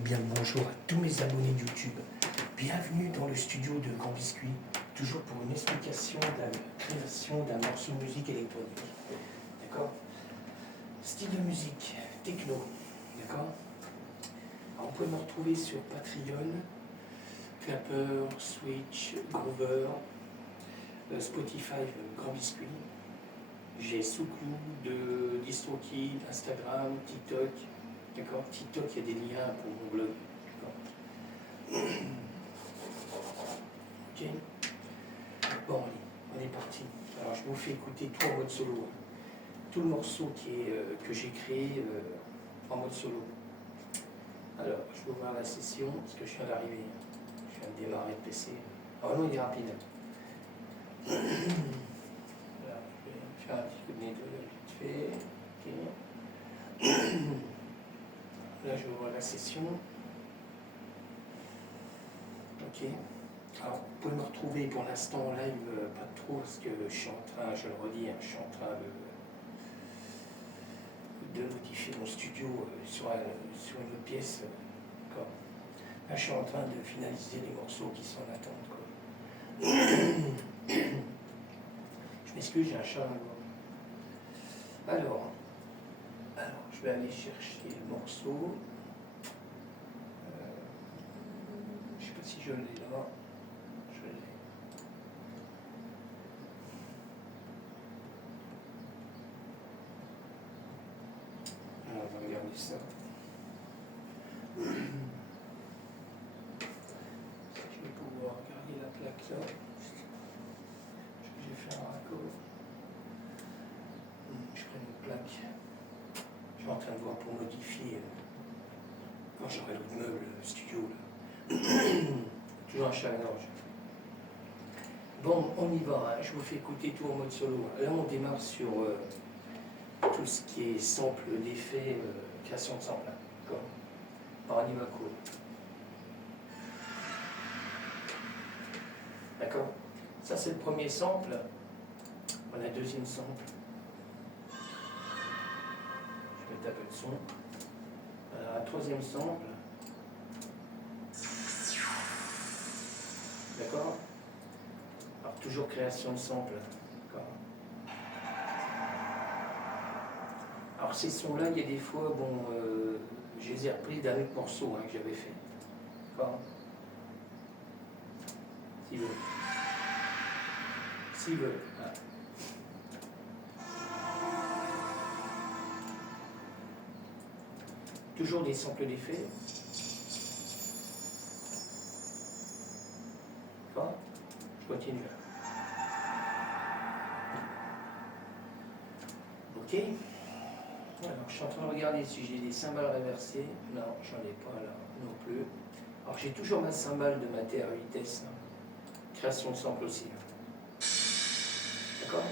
Bien le bonjour à tous mes abonnés de YouTube. Bienvenue dans le studio de Grand Biscuit, toujours pour une explication de la création d'un morceau de musique électronique. D'accord? Style de musique, techno. D'accord? Alors, vous pouvez me retrouver sur Patreon, Clapper, Switch, Groover, Spotify, Grand Biscuit. J'ai SoundCloud, de DistroKid, Instagram, TikTok. D'accord? TikTok, il y a des liens pour mon blog. D'accord? Ok? Bon, allez, on est parti. Alors, je vous fais écouter tout en mode solo. Tout le morceau que j'ai créé en mode solo. Alors, je vais ouvrir la session parce que je viens d'arriver. Je viens de démarrer le PC. Alors, non, il est rapide. Voilà, je vais faire un petit coup de nettoyage vite fait. Ok. Là, je vais ouvrir la session. Ok. Alors, vous pouvez me retrouver pour l'instant en live, pas trop, parce que je suis en train, je le redis, je suis en train de modifier mon studio sur une autre pièce. D'accord. Là, je suis en train de finaliser les morceaux qui sont en attente. Quoi. Je m'excuse, j'ai un chat à la gorge. Alors, je vais aller chercher le morceau. Je ne sais pas si je l'ai là. Je l'ai. Alors, on va regarder ça. Je vais pouvoir regarder la plaque là. Je vais faire un raccord. Je prends une plaque. Je suis en train de voir pour modifier quand j'aurai l'autre meuble studio là. Toujours un chat à la gorge. Bon, on y va, hein. Je vous fais écouter tout en mode solo. Là, on démarre sur tout ce qui est sample d'effets, création de sample. D'accord. Alors, on y va cool. D'accord. Ça, c'est le premier sample. On a le deuxième sample. Je vais mettre un peu de son. Un troisième sample. D'accord. Alors, toujours création de sample. D'accord. Alors, ces sons-là, il y a des fois, bon, je les ai repris d'un autre morceau que j'avais fait. D'accord. S'il veut. S'il veut. Ah. Toujours des samples d'effets. D'accord. Je continue. Ok. Alors, je suis en train de regarder si j'ai des cymbales réversées. Non, j'en ai pas là non plus. Alors, j'ai toujours ma cymbale de ma TR8S. Création de sample aussi. D'accord.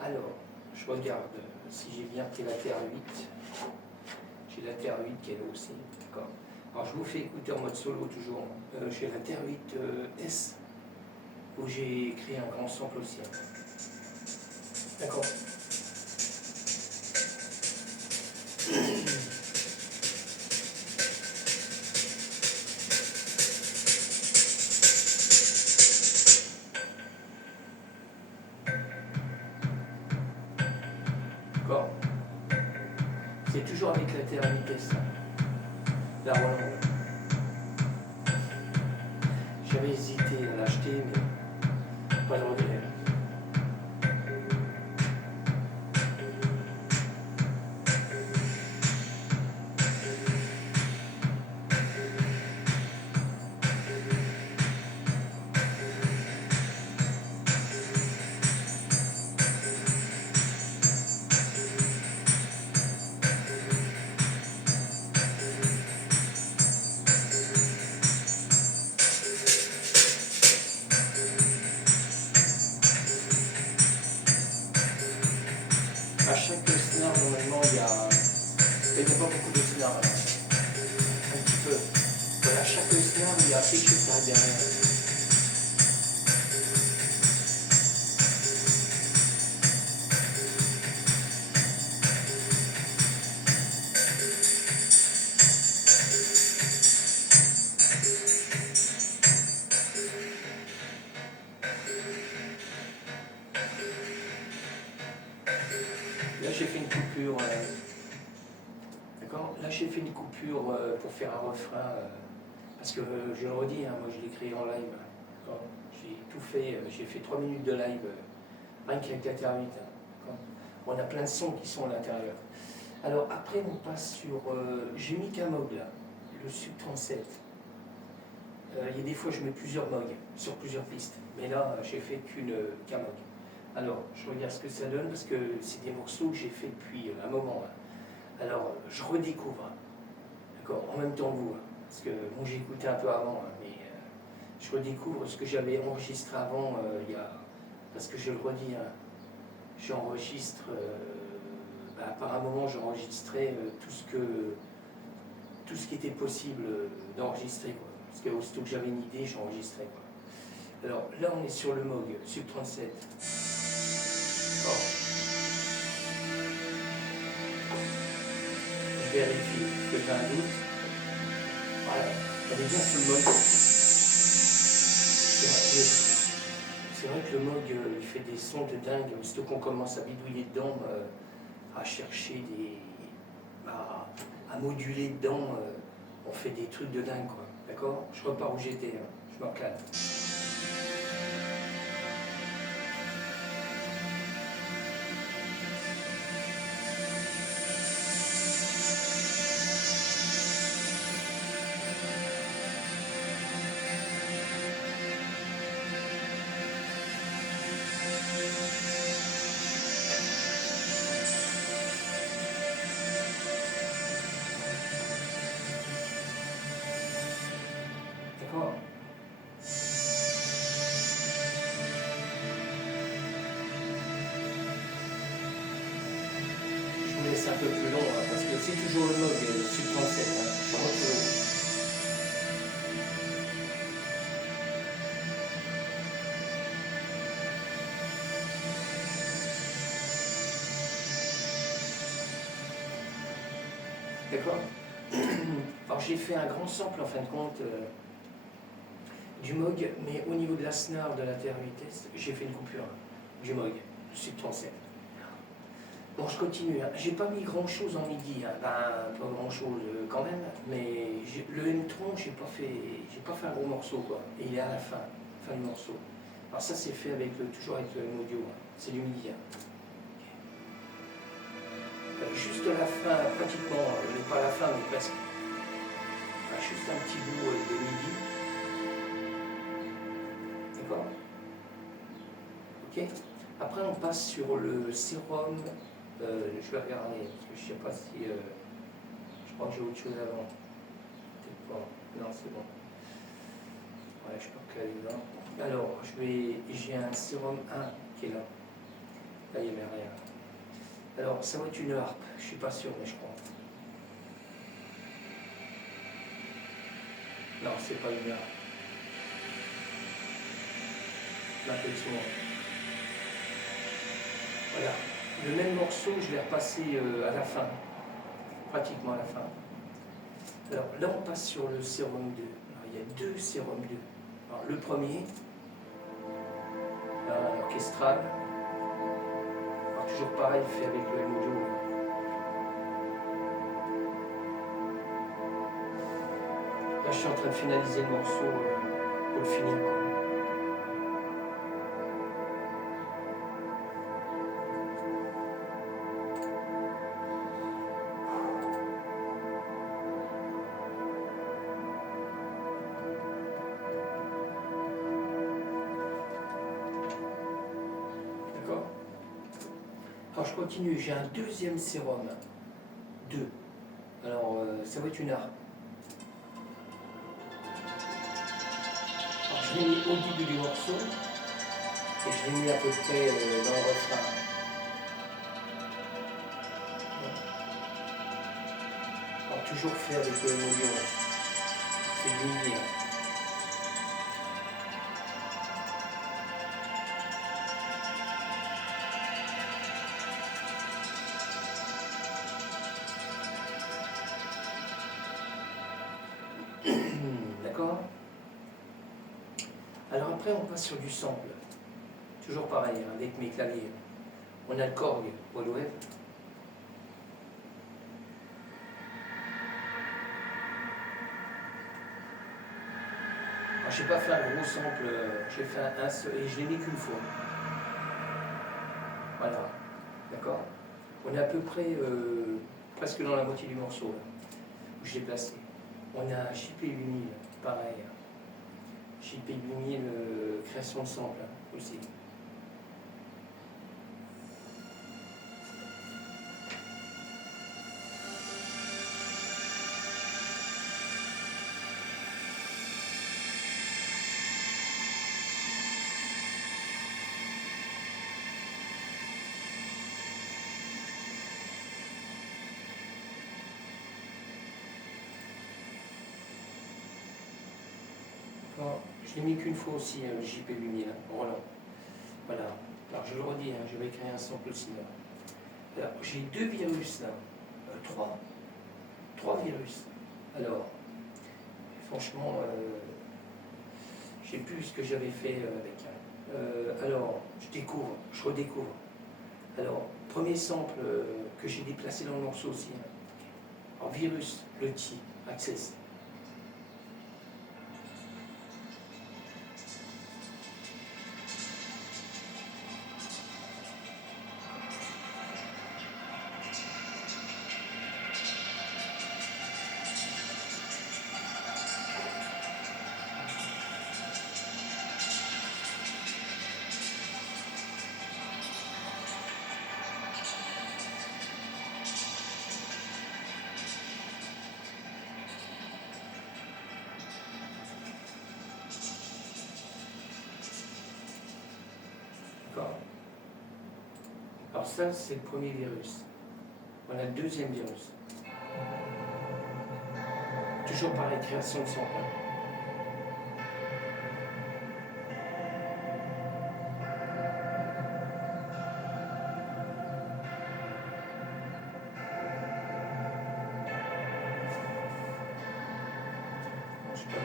Alors, je regarde si j'ai bien pris la TR8. J'ai la TR8 qui est là aussi. D'accord. Alors, je vous fais écouter en mode solo toujours. J'ai la TR8S où j'ai créé un grand sample aussi. D'accord. D'accord. C'est toujours avec la TR8S. La Roland. J'avais hésité à l'acheter, mais pas de regret. À chaque snare, normalement, il y a pas beaucoup de snare. Un petit peu. Voilà, à chaque snare, il y a quelque chose par derrière. j'ai fait une coupure pour faire un refrain, parce que je le redis, hein, moi je l'ai créé en live. J'ai tout fait, j'ai fait 3 minutes de live, rien qu'avec la Terre 8. Hein, on a plein de sons qui sont à l'intérieur. Alors après on passe sur, j'ai mis qu'un mode là, le Sub 37. Il y a des fois je mets plusieurs mogs sur plusieurs pistes, mais là j'ai fait qu'un mog. Alors je regarde ce que ça donne parce que c'est des morceaux que j'ai fait depuis un moment. Hein. Alors je redécouvre, hein, d'accord, en même temps que vous, hein, parce que bon, j'ai écouté un peu avant, hein, mais je redécouvre ce que j'avais enregistré avant, parce que je le redis, hein, j'enregistre, par un moment j'enregistrais tout ce qui était possible d'enregistrer, quoi. Parce que aussitôt que j'avais une idée, j'enregistrais, quoi. Alors là on est sur le Moog Sub 37. Oh. Je vérifie, parce que j'ai un doute. Voilà, on est bien sur le Moog. C'est vrai que le Moog il fait des sons de dingue. Aussitôt qu'on commence à bidouiller dedans, à chercher à moduler dedans, on fait des trucs de dingue, quoi. D'accord? Je repars où j'étais, hein. Je me recale. D'accord? Je vous laisse un peu plus long, hein, parce que c'est toujours le Moog Sub 37. Hein. Je retrouve. D'accord? Alors j'ai fait un grand sample en fin de compte du Moog, mais au niveau de la snare de la Terre 8S, j'ai fait une coupure du Moog, du Sub 37. Bon, je continue. Hein. J'ai pas mis grand chose en MIDI, hein. Pas grand chose quand même, mais le M-Tron, j'ai pas fait un gros morceau, quoi. Et il est à la fin du morceau. Alors ça c'est fait toujours avec le M audio, hein. C'est du MIDI. Hein. Juste à la fin, pratiquement, mais pas à la fin, mais presque. Juste un petit bout de MIDI. D'accord? Ok. Après, on passe sur le sérum. Je vais regarder, parce que je ne sais pas si. Je crois que j'ai autre chose avant. Peut-être pas. Non, c'est bon. Ouais, je peux recaler là. Alors, j'ai un sérum 1 qui est là. Là, il n'y avait rien. Alors, ça va être une harpe. Je ne suis pas sûr, mais je crois. Non, c'est pas une harpe. Un peu de son. Voilà. Le même morceau, je l'ai repassé à la fin. Pratiquement à la fin. Alors là, on passe sur le sérum 2. Alors, il y a 2 sérums 2. Alors, le premier, orchestral. Alors, toujours pareil, fait avec le M-Audio. Là, je suis en train de finaliser le morceau pour le finir, quoi. D'accord? Alors, je continue. J'ai un deuxième sérum. 2. Alors, ça va être une harpe. Alors, je l'ai mis au début du morceau et je l'ai mis à peu près dans le refrain. Alors, toujours fait avec le M-Audio. C'est du MIDI. D'accord? Alors après, on passe sur du sample. Toujours pareil, hein, avec mes claviers. On a le Korg Wave. Alors, j'ai pas fait un gros sample, j'ai fait un seul, et je l'ai mis qu'une fois. Voilà, d'accord. On est à peu près presque dans la moitié du morceau là, où je l'ai placé. On a JP8000, pareil. JP8000, création de sample aussi. Bon, je l'ai mis qu'une fois aussi, le JP8000, Roland. Voilà. Alors je le redis, je vais créer un sample aussi là. Alors j'ai deux virus là, trois virus. Alors, franchement, je sais plus ce que j'avais fait avec. Alors, je redécouvre. Alors, premier sample que j'ai déplacé dans le morceau aussi. Alors, virus, le T, Access. D'accord. Alors ça, c'est le premier virus. On a le deuxième virus. Toujours pareil, création de sample. Je sais pas.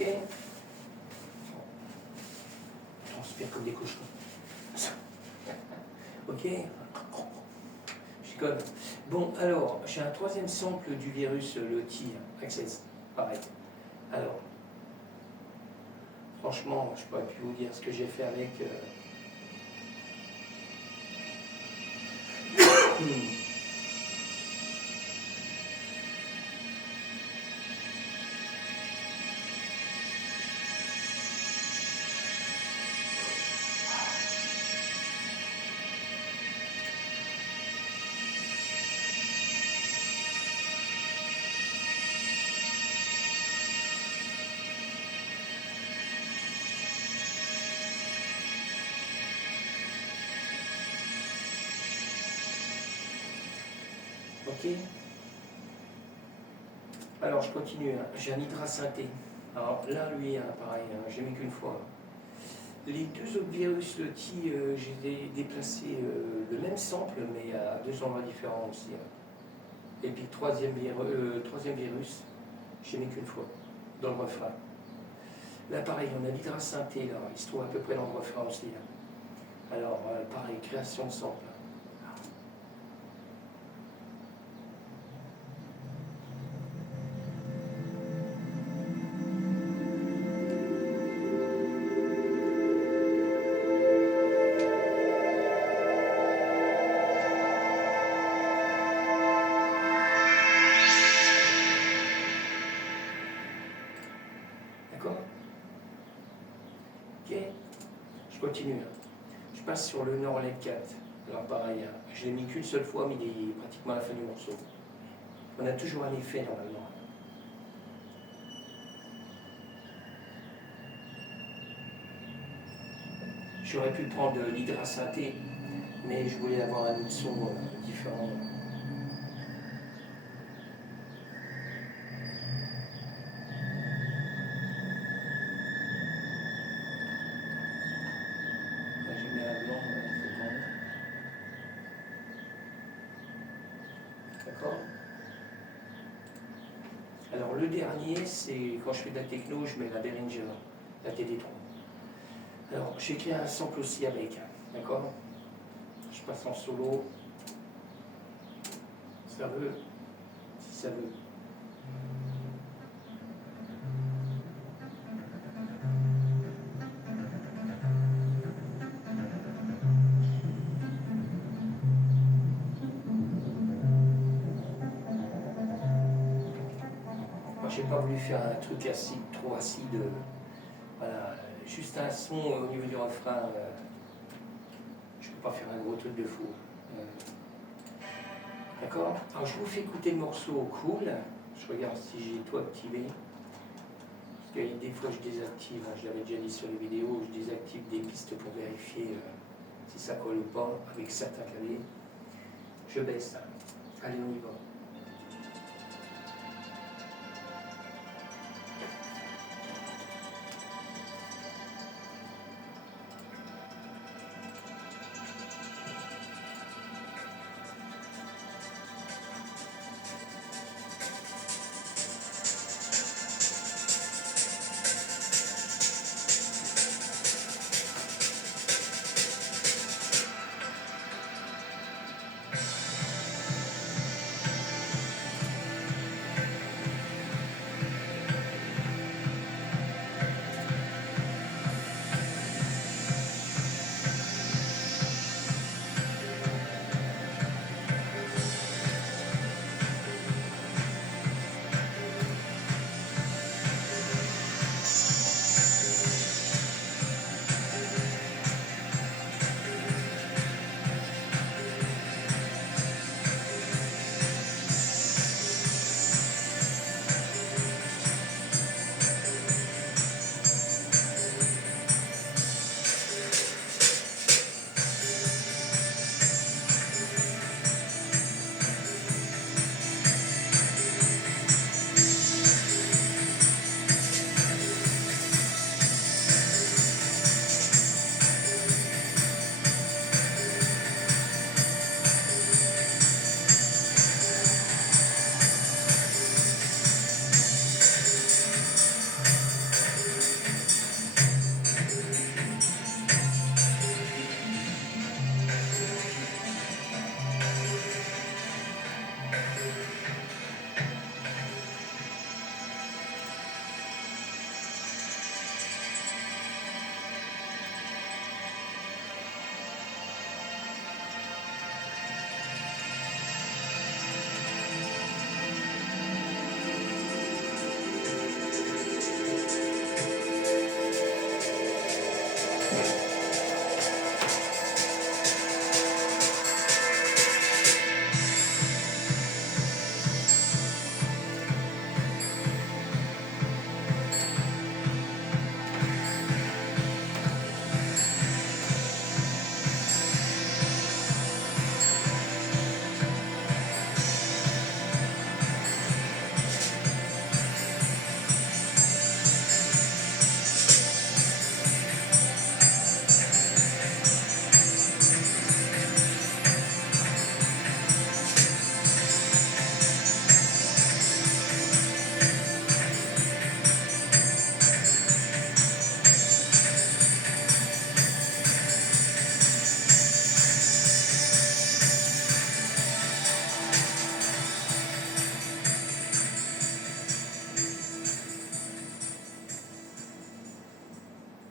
Ok. On transpire comme des cochons. Ok. Je connais. Bon, alors, j'ai un troisième sample du virus, le T, Access. Pareil. Alors, franchement, je pourrais plus vous dire ce que j'ai fait avec. Ok. Alors, je continue. J'ai un hydrasynthé. Alors là, lui, pareil, j'ai mis qu'une fois. Les deux autres virus, le T, j'ai déplacé le même sample, mais à deux endroits différents aussi. Et puis troisième virus, j'ai mis qu'une fois, dans le refrain. Là, pareil, on a l'hydrasynthé, là, il se trouve à peu près dans le refrain aussi. Là. Alors, pareil, création de sample. D'accord? Ok? Je continue. Je passe sur le Nord LED 4. Alors pareil, je l'ai mis qu'une seule fois, mais il est pratiquement à la fin du morceau. On a toujours un effet normalement. J'aurais pu prendre l'hydrasynthé, mais je voulais avoir un autre son différent. Là, j'ai mis un blanc, c'est bon. D'accord? Alors le dernier, c'est quand je fais de la techno, je mets la Behringer, la TD3. Alors j'ai créé un sample aussi avec, d'accord? Je passe en solo. Ça veut, si ça veut. Moi j'ai pas voulu faire un truc acide, trop acide. Voilà, juste un son au niveau du refrain. Je peux pas faire un gros truc de fou. D'accord? Alors je vous fais écouter le morceau cool. Je regarde si j'ai tout activé. Parce que des fois je désactive, je l'avais déjà dit sur les vidéos, je désactive des pistes pour vérifier si ça colle ou pas avec certains claviers. Je baisse. Allez, on y va.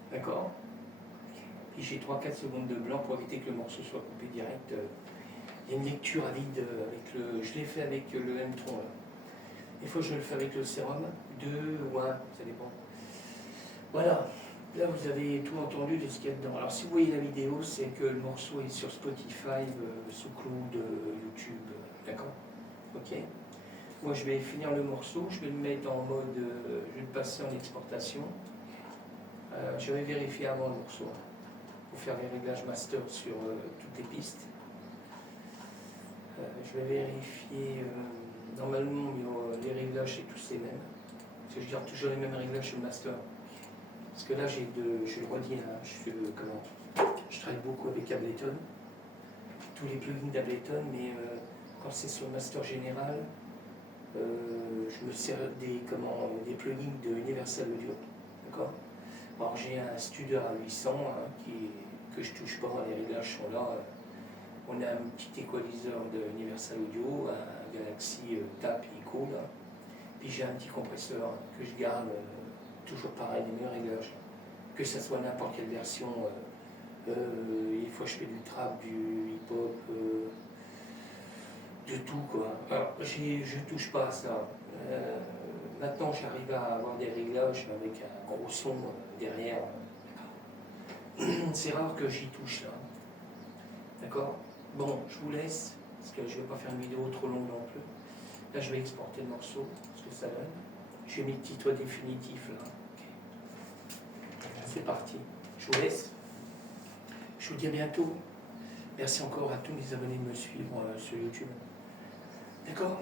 D'accord? Puis j'ai 3-4 secondes de blanc pour éviter que le morceau soit coupé direct. Il y a une lecture à vide avec le. Je l'ai fait avec le M-Tron. Des fois je le fais avec le sérum, 2 ou 1, ça dépend. Voilà, là vous avez tout entendu de ce qu'il y a dedans. Alors si vous voyez la vidéo, c'est que le morceau est sur Spotify, SoundCloud, YouTube, d'accord? Ok. Moi je vais finir le morceau, je vais le mettre en mode, je vais le passer en exportation. Je vais vérifier avant le morceau pour faire les réglages master sur toutes les pistes. Je vais vérifier, normalement les réglages c'est tous les mêmes. Parce que je garde toujours les mêmes réglages sur le master. Parce que là je le redis, je travaille beaucoup avec Ableton, tous les plugins d'Ableton, mais quand c'est sur le master général, je me sers des plugins de Universal Audio. D'accord. Alors j'ai un Studer à 800 que je touche pas, les réglages sont là. On a un petit équaliseur de Universal Audio, un Galaxy Tab Eco là. Puis j'ai un petit compresseur que je garde toujours pareil, les mêmes réglages. Que ce soit n'importe quelle version, des fois je fais du trap, du hip-hop, de tout quoi. Alors je touche pas à ça. Maintenant j'arrive à avoir des réglages avec un gros son derrière. C'est rare que j'y touche là. D'accord. Bon, je vous laisse, parce que je ne vais pas faire une vidéo trop longue non plus. Là, je vais exporter le morceau, ce que ça donne. J'ai mis le titre définitif là. Okay. C'est parti. Je vous laisse. Je vous dis à bientôt. Merci encore à tous mes abonnés de me suivre sur YouTube. D'accord.